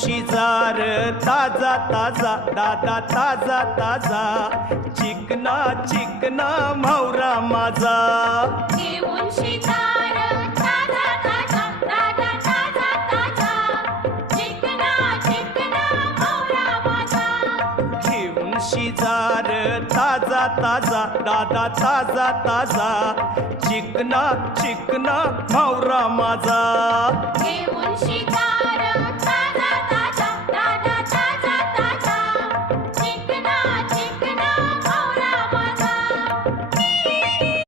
शिजार ताजा ताजा दादा ताजा ताजा चिकना चिकना म्हावरा माझा घेऊन शिजार ताजा ताजा दादा ताजा ताजा चिकना चिकना म्हावरा माझा घेऊन शिजार ताजा ताजा दादा ताजा ताजा चिकना चिकना म्हावरा माझा घेऊन शिजार